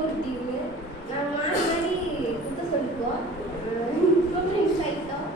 வற்புறுத்திங்க நாங்கள் மாறி மாறி சுத்த சொல்லிக்குவோம் ப்ரோக்ராம் ஸ்லைட்டோம்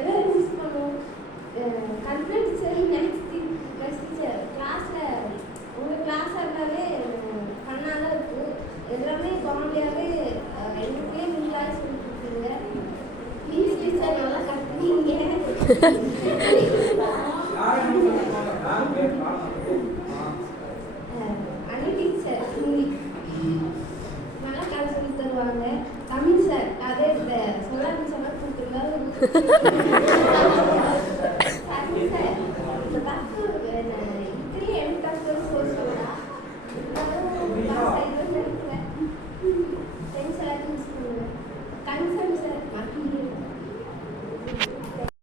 எதாவது மிஸ் பண்ணுவோம். கன்ஃபரன்ஸ் சரி நெக்ஸ்ட் நெக்ஸ்ட் டீச்சர் கிளாஸில் உங்கள் கிளாஸ் இருந்தாலே பண்ணாத இருக்கும். எல்லாமே காமெடியாகவே எங்களுக்கே ப்ளீஸ் டீச்சர் நல்லா கற்றுனீங்க சொல்லுவாங்க தமிழ் சார் அதே சொல்லாமல் சொன்னால் கூப்பிட்டுருந்தா